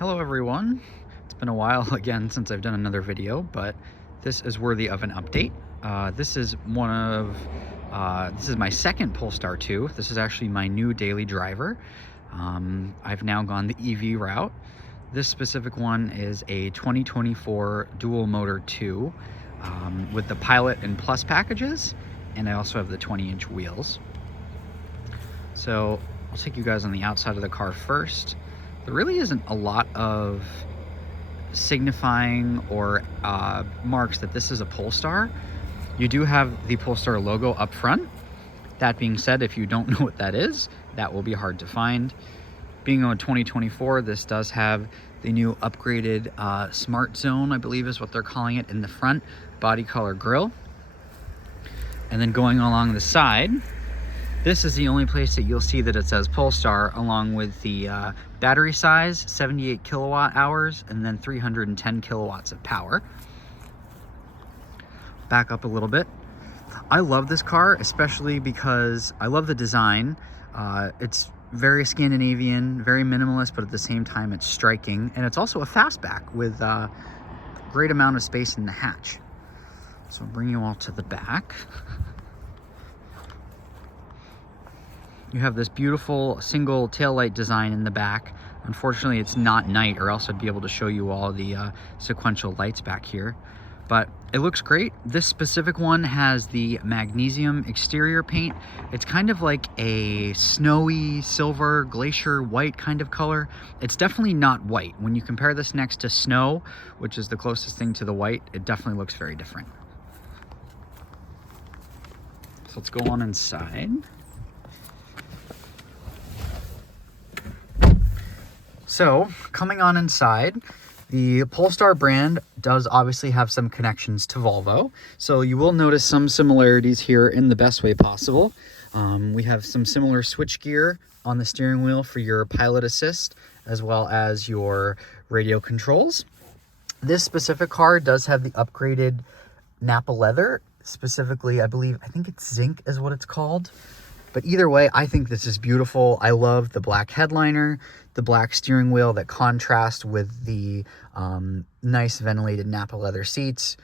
Hello everyone. It's been a while again since I've done another video, but this is worthy of an update. This is my second Polestar 2. This is actually my new daily driver. I've now gone the EV route. This specific one is a 2024 dual motor 2 with the Pilot and Plus packages, and I also have the 20-inch wheels. So I'll take you guys on the outside of the car first. There really isn't a lot of signifying or marks that this is a Polestar. You do have the Polestar logo up front. That being said, if you don't know what that is, that will be hard to find. Being on 2024, this does have the new upgraded Smart Zone, I believe is what they're calling it, in the front, body color grille. And then going along the side, this is the only place that you'll see that it says Polestar, along with the battery size, 78 kilowatt hours, and then 310 kilowatts of power. Back up a little bit. I love this car, especially because I love the design. It's very Scandinavian, very minimalist, but at the same time it's striking. And it's also a fastback with a great amount of space in the hatch. So I'll bring you all to the back. You have this beautiful single taillight design in the back. Unfortunately, it's not night, or else I'd be able to show you all the sequential lights back here. But it looks great. This specific one has the magnesium exterior paint. It's kind of like a snowy, silver, glacier white kind of color. It's definitely not white. When you compare this next to snow, which is the closest thing to the white, it definitely looks very different. So let's go on inside. So, coming on inside, the Polestar brand does obviously have some connections to Volvo. So you will notice some similarities here in the best way possible. We have some similar switchgear on the steering wheel for your pilot assist, as well as your radio controls. This specific car does have the upgraded Napa leather. Specifically, I think it's zinc is what it's called. But either way, I think this is beautiful. I love the black headliner, the black steering wheel that contrast with the nice ventilated Napa leather seats.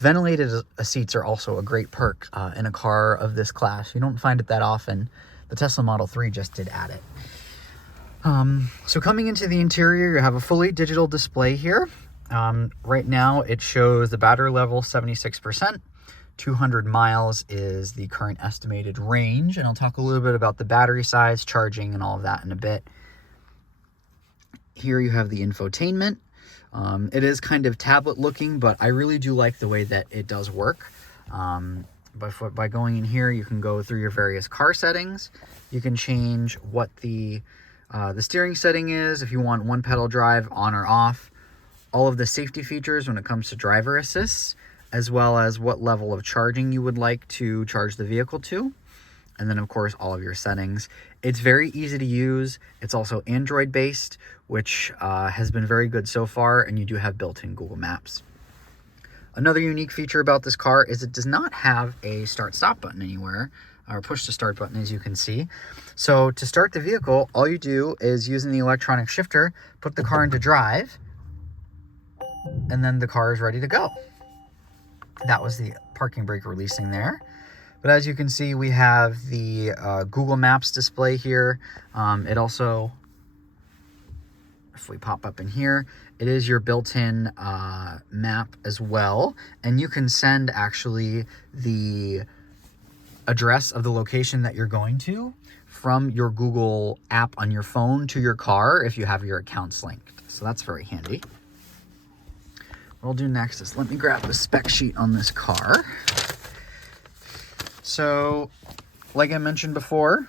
Ventilated seats are also a great perk in a car of this class. You don't find it that often. The Tesla Model 3 just did add it. So coming into the interior, you have a fully digital display here. Right now, it shows the battery level 76%. 200 miles is the current estimated range, and I'll talk a little bit about the battery size, charging, and all of that in a bit. Here you have the infotainment. It is kind of tablet looking, but I really do like the way that it does work. By going in here, you can go through your various car settings. You can change what the steering setting is, if you want one pedal drive on or off. All of the safety features when it comes to driver assists, as well as what level of charging you would like to charge the vehicle to. And then, of course, all of your settings. It's very easy to use. It's also Android-based, which has been very good so far, and you do have built-in Google Maps. Another unique feature about this car is it does not have a start-stop button anywhere, or push-to-start button, as you can see. So to start the vehicle, all you do is, using the electronic shifter, put the car into drive, and then the car is ready to go. That was the parking brake releasing there. But as you can see, we have the Google Maps display here. It also, if we pop up in here, it is your built-in map as well. And you can send actually the address of the location that you're going to from your Google app on your phone to your car if you have your accounts linked. So that's very handy. What I'll do next is let me grab the spec sheet on this car. So, like I mentioned before,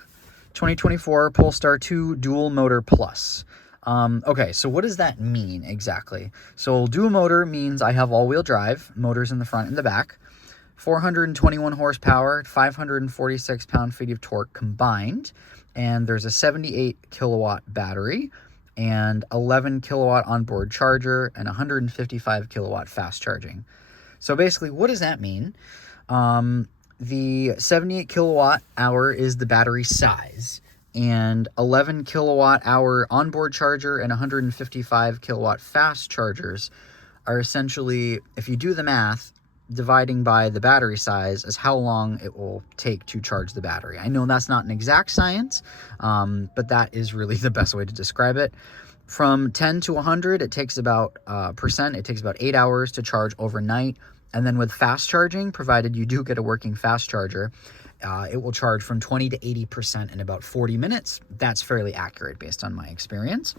2024 Polestar 2 Dual Motor Plus. Okay, so what does that mean exactly? So dual motor means I have all-wheel drive, motors in the front and the back, 421 horsepower, 546 pound-feet of torque combined, and there's a 78 kilowatt battery, and 11 kilowatt onboard charger, and 155 kilowatt fast charging. So basically, what does that mean? The 78 kilowatt hour is the battery size. and 11 kilowatt hour onboard charger and 155 kilowatt fast chargers are essentially, if you do the math, dividing by the battery size as how long it will take to charge the battery. I know that's not an exact science, but that is really the best way to describe it. From 10 to 100, it takes about it takes about 8 hours to charge overnight. And then with fast charging, provided you do get a working fast charger, it will charge from 20 to 80% in about 40 minutes. That's fairly accurate based on my experience.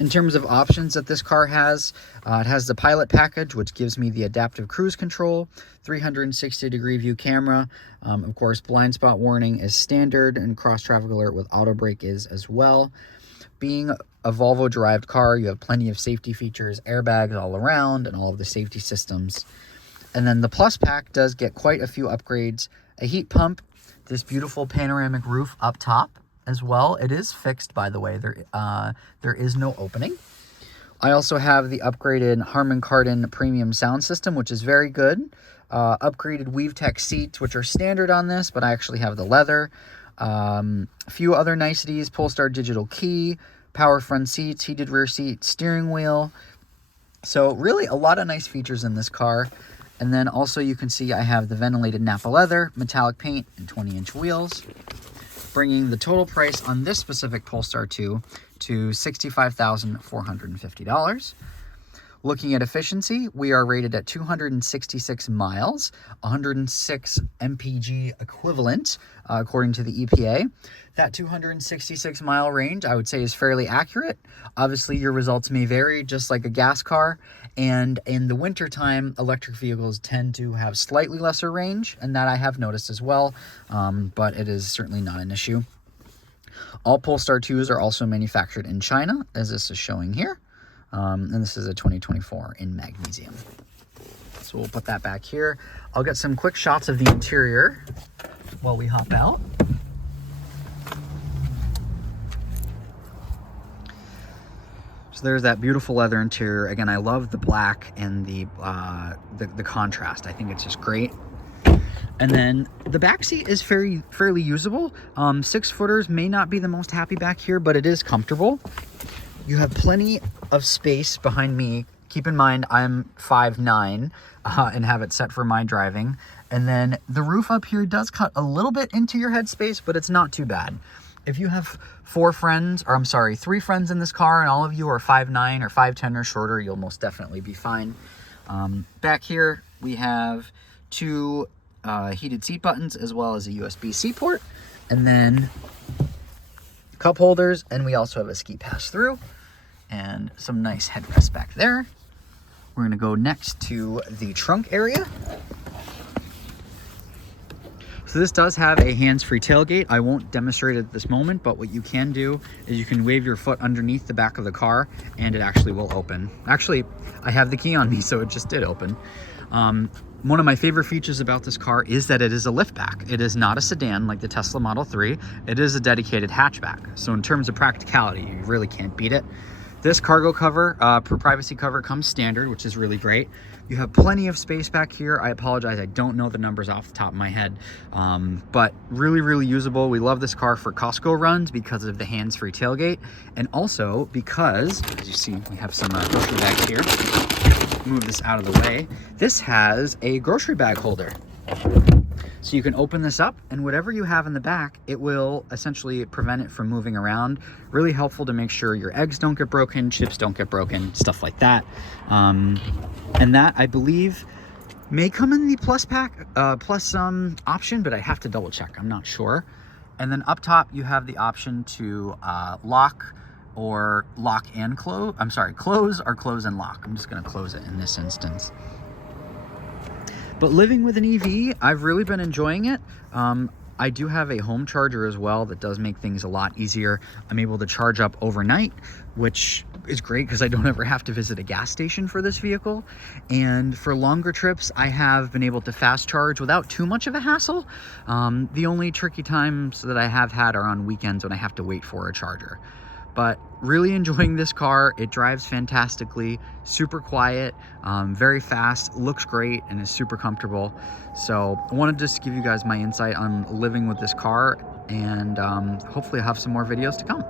In terms of options that this car has, it has the Pilot package, which gives me the adaptive cruise control, 360-degree view camera. Of course, blind spot warning is standard, and cross traffic alert with auto brake is as well. Being a Volvo-derived car, you have plenty of safety features, airbags all around, and all of the safety systems. And then the Plus Pack does get quite a few upgrades. A heat pump, this beautiful panoramic roof up top as well. It is fixed, by the way. There is no opening. I also have the upgraded Harman Kardon premium sound system, which is very good. Upgraded WeaveTech seats, which are standard on this, but I actually have the leather. A few other niceties: Polestar digital key, power front seats, heated rear seat, steering wheel. So really a lot of nice features in this car. And then also you can see I have the ventilated Nappa leather, metallic paint, and 20-inch wheels, bringing the total price on this specific Polestar 2 to $65,450. Looking at efficiency, we are rated at 266 miles, 106 mpg equivalent, according to the EPA. That 266 mile range, I would say, is fairly accurate. Obviously, your results may vary, just like a gas car. And in the wintertime, electric vehicles tend to have slightly lesser range, and that I have noticed as well, but it is certainly not an issue. All Polestar 2s are also manufactured in China, as this is showing here. And this is a 2024 in magnesium. So we'll put that back here. I'll get some quick shots of the interior while we hop out. So there's that beautiful leather interior. Again, I love the black and the contrast. I think it's just great. And then the back seat is fairly usable. 6-footers may not be the most happy back here, but it is comfortable. You have plenty of space behind me. Keep in mind, I'm 5'9", and have it set for my driving. And then the roof up here does cut a little bit into your headspace, but it's not too bad. If you have 3 friends in this car, and all of you are 5'9" or 5'10" or shorter, you'll most definitely be fine. Back here, we have 2 heated seat buttons, as well as a USB-C port, and then cup holders, and we also have a ski pass-through and some nice headrests back there. We're going to go next to the trunk area. So this does have a hands-free tailgate. I won't demonstrate it at this moment, but what you can do is you can wave your foot underneath the back of the car and it actually will open. Actually, I have the key on me, so it just did open. One of my favorite features about this car is that it is a liftback. It is not a sedan like the Tesla Model 3. It is a dedicated hatchback. So in terms of practicality, you really can't beat it. This cargo cover, privacy cover, comes standard, which is really great. You have plenty of space back here. I apologize, I don't know the numbers off the top of my head, but really, really usable. We love this car for Costco runs because of the hands-free tailgate, and also because, as you see, we have some grocery bags here. Move this out of the way. This has a grocery bag holder. So you can open this up, and whatever you have in the back, it will essentially prevent it from moving around. Really helpful to make sure your eggs don't get broken, chips don't get broken, stuff like that. And that, I believe, may come in the Plus Pack, Plus option, but I have to double check. I'm not sure. And then up top, you have the option to lock or lock and close. I'm sorry, close or close and lock. I'm just going to close it in this instance. But living with an EV, I've really been enjoying it. I do have a home charger as well that does make things a lot easier. I'm able to charge up overnight, which is great because I don't ever have to visit a gas station for this vehicle. And for longer trips, I have been able to fast charge without too much of a hassle. The only tricky times that I have had are on weekends when I have to wait for a charger. But really enjoying this car. It drives fantastically, super quiet, very fast, looks great, and is super comfortable. So I wanted to just give you guys my insight on living with this car. and hopefully I'll have some more videos to come.